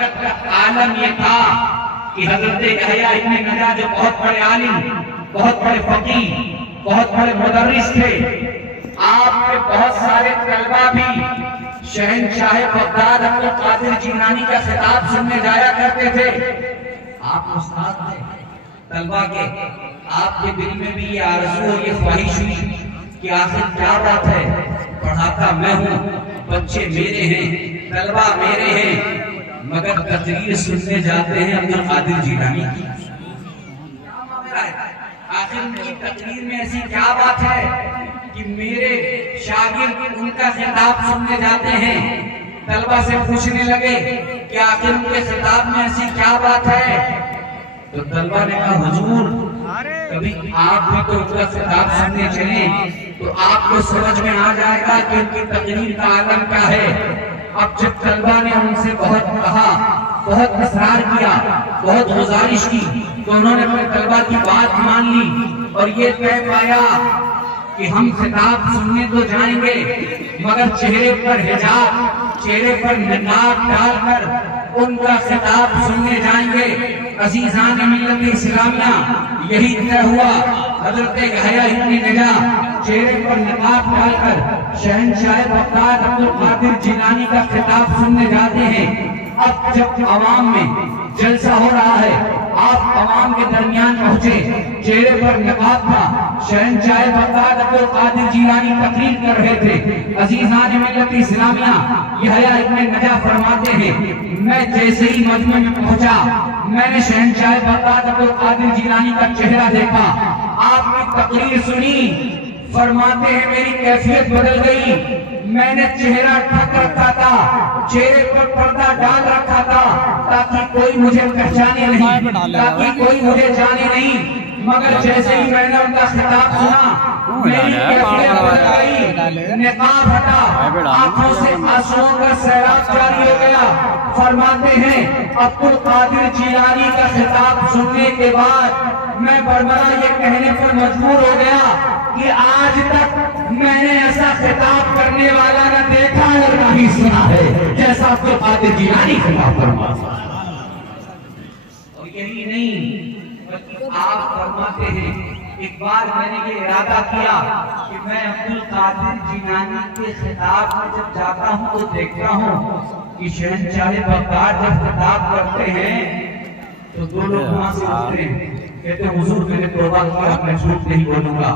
तक का आलम ये था कि हजरत यहया इब्न नजा जो बहुत बड़े आलिम, बहुत बड़े फकीह, बहुत बड़े मुदर्रिस थे, आपके बहुत सारे तलबा भी शहंशाह बगदाद अब्दुल कादिर जिलानी का खिताब सुनने जाया करते थे। आप उस्ताद थे तलबा के, आपके दिल में भी ये आरज़ू और ये ख्वाहिश हुई कि आखिर क्या बात है, पढ़ाता मैं हूँ, बच्चे मेरे हैं, तलबा मेरे हैं, मगर तकरीर सुनने जाते हैं अब्दुल कादिर जिलानी की। आखिर उनकी तकरीर में ऐसी क्या बात है कि मेरे शागिर्द उनका खिताब सुनने जाते हैं। तलबा से पूछने लगे कि आखिर उनके खिताब में ऐसी क्या बात है। तो तलबा ने कहा हुजूर, कभी आप भी तो उनका खिताब सुनने चले तो आपको समझ में आ जाएगा कि उनकी तकरीर का आलम क्या है। अब जब तलबा ने उनसे बहुत कहा, बहुत इसरार किया, बहुत गुजारिश की, तो उन्होंने अपने तलबा की बात मान ली और ये तय पाया कि हम खिताब सुनने तो जाएंगे मगर चेहरे पर हिजाब, चेहरे पर निकाब डालकर उनका खिताब सुनने जाएंगे। अजीजान मिल्लत इस्लामिया, यही तय हुआ। हजरत यहया इब्न नजा चेहरे पर निकाब डालकर शहंशाह बगदाद अब्दुल कादिर जिलानी का खिताब सुनने जाते हैं। अब जब अवाम में जलसा हो रहा है, आप अवाम के दरमियान पहुंचे, चेहरे पर निकाब था, शहंशाह बगदाद अब्दुल कादिर जिलानी तकरीर कर रहे थे। अजीजान मिल्लत इस्लामिया, यहया इब्न नजा फरमाते हैं, मैं जैसे ही मजमे में पहुंचा, मैंने शहंशाह बगदाद अब्दुल कादिर जिलानी का चेहरा देखा, आपकी तकरीर सुनी। फरमाते हैं मेरी कैफियत बदल गई। मैंने चेहरा ढक रखा था, चेहरे पर पर्दा डाल रखा था ताकि कोई मुझे पहचाने नहीं, ताकि कोई मुझे जाने नहीं, मगर जैसे ही मैंने उनका खिताब सुना, मेरी कैफियत बदल गई, निकाब हटा, आंखों से आंसुओं का सैलाब जारी हो गया। फरमाते हैं अब्दुल कादिर जिलानी का खिताब सुनने के बाद मैं बड़बड़ा ये कहने पर मजबूर हो गया कि आज तक मैंने ऐसा खिताब करने वाला न देखा और न ही सुना है जैसा अब्दुल कादिर जिलानी खिताब फरमाता। और यही नहीं बल्कि आप फरमाते हैं, एक बार मैंने ये इरादा किया कि मैं अब्दुल कादिर जिलानी के खिताब में जब जाता हूँ तो देखता हूँ कि शहंशाह बगदाद जब खिताब करते हैं तो दो लोग वहां से उठते हैं, कहते हैं हुजूर मैंने तौबा किया, मैं झूठ नहीं बोलूंगा।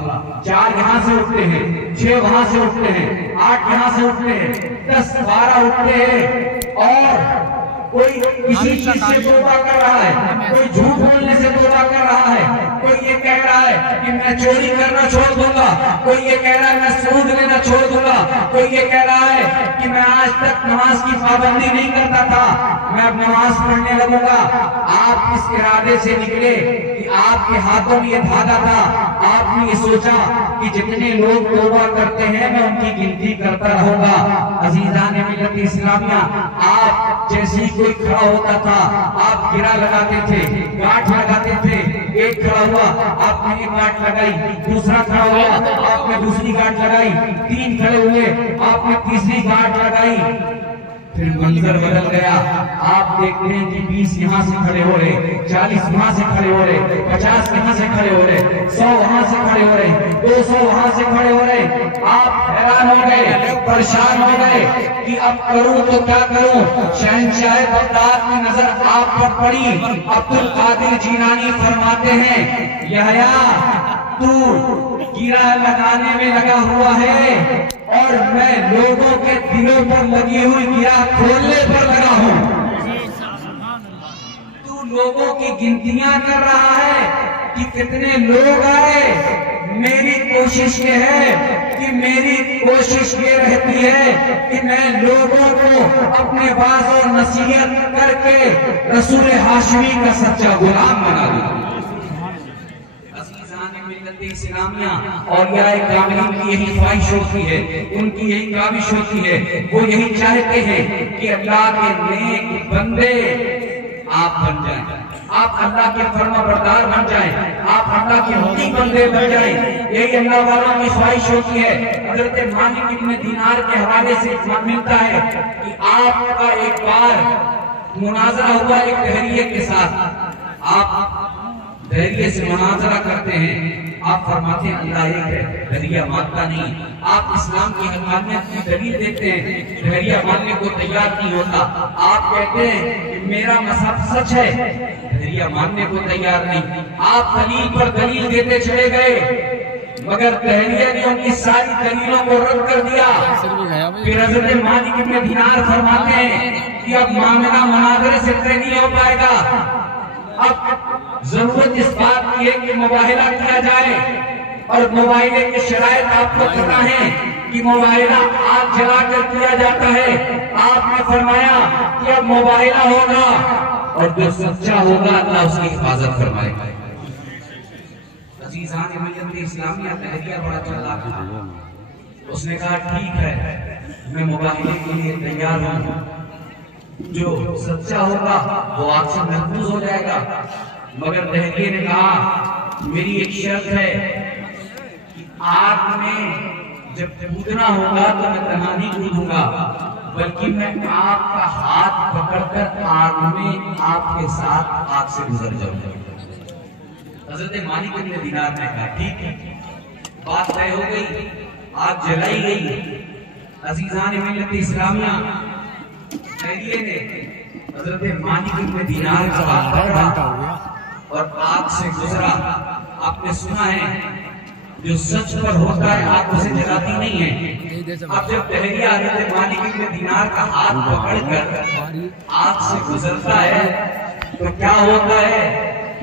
4 यहाँ से उठते हैं, 6 वहां से उठते हैं, 8 यहाँ से उठते हैं, 10 12 उठते हैं और कोई किसी चीज से तौबा कर रहा है, कोई झूठ बोलने से तौबा कर रहा है, कोई ये कह रहा है कि मैं चोरी करना छोड़ दूंगा, कोई ये कह रहा है मैं सूद लेना छोड़ दूंगा, कोई ये कह रहा है कि मैं आज तक नमाज की पाबंदी नहीं करता था, मैं अब नमाज पढ़ने लगूंगा। आप इस इरादे से निकले कि आपके हाथों में ये धागा था, आपने ये सोचा कि जितने लोग तौबा करते हैं मैं उनकी गिनती करता रहूंगा। अजीजान मिल्लत इस्लामिया, आप जैसे ही कोई खड़ा होता था आप गिरा लगाते थे, गांठ लगाते थे। एक खड़ा हुआ आपने एक गांठ लगाई, दूसरा खड़ा हुआ आपने दूसरी गांठ लगाई, 3 खड़े हुए आपने तीसरी गांठ लगाई। फिर मंजर बदल गया, आप देखते हैं कि 20 यहाँ से खड़े हो रहे, 40 वहां से खड़े हो रहे, 50 यहाँ से खड़े हो रहे, 100 वहां से खड़े हो रहे, 200 वहां से खड़े हो रहे। आप हैरान हो गए, परेशान हो गए कि अब करूं तो क्या करूं। शहंशाह बगदाद की नजर आप पर पड़ी। अब्दुल कादिर जिलानी फरमाते हैं, यहया तू गिरा लगाने में लगा हुआ है और मैं लोगों के दिलों पर लगी हुई गिरा खोलने पर लगा हूं। तू लोगों की गिनतियां कर रहा है कि कितने लोग आए। मेरी कोशिश ये है कि मेरी कोशिश ये रहती है कि मैं लोगों को अपने वाज और नसीहत करके रसूल हाशमी का सच्चा गुलाम बना दूं। इस्लामिया और की यही ख्वाहिश होती है, उनकी यही काविश होती है, वो यही चाहते हैं कि अल्लाह के नेक बंदे आप बन जाएं, आप अल्लाह के फर्माबरदार बन जाएं, आप अल्लाह के मुती बंदे बन जाएं। यही अल्लाह वालों की ख्वाहिश होती है। हजरत मालिक इब्न दीनार के हवाले से मिलता है कि आपका एक बार मुनाजरा हुआ एक दहरिये के साथ। आप दहरिये से मुनाजरा करते हैं, आप फरमाते हैं अल्लाह एक है, दहरिया मानता नहीं। आप इस्लाम की हक़ानियत की दलील देते हैं, दहरिया मानने को तैयार नहीं होता। आप कहते हैं कि मेरा मज़हब सच है, दहरिया मानने को तैयार नहीं। आप दलील पर दलील देते चले गए, मगर दहरिया ने उनकी सारी दलीलों को रद्द कर दिया। फिर हज़रत मालिक इब्न दीनार फरमाते हैं कि अब मामला मुनाज़रे से तय नहीं हो पाएगा, अब जरूरत इस बात की है कि मुबाहिला किया जाए। और मुबाहिले की शराइत आपको पता है कि मुबाहिला आग जलाकर किया जाता है। आपने फरमाया कि अब मुबाहिला होगा और जो सच्चा होगा अल्लाह उसकी हिफाजत फरमाएगा। अजीज़ान मिल्लत इस्लामिया दहरिया बड़ा चालाक था। उसने कहा ठीक है, मैं मुबाहिले के लिए तैयार हूँ, जो सच्चा होगा वो आपसे महफूज हो जाएगा। मगर दहरिये ने कहा मेरी एक शर्त है कि आग में जब कूदना होगा तो मैं तन्हा नहीं कूदूंगा, बल्कि मैं आपका हाथ पकड़कर आग में आपके साथ आग से गुजर जाऊंगा। हज़रत मालिक इब्न दीनार ने कहा ठीक है, बात तय हो गई, आग जलाई गई। अज़ीज़ान मिल्लत इस्लामिया, दहरिये ने हज़रत मालिक इब्न दीनार का हाथ पकड़ा और आग से गुजरा। आपने सुना है जो सच पर होता है आग उसे जलाती नहीं है। अब जब दहरिया हज़रत मालिक इब्न दीनार का हाथ पकड़कर आग से गुजरता है तो क्या होता है,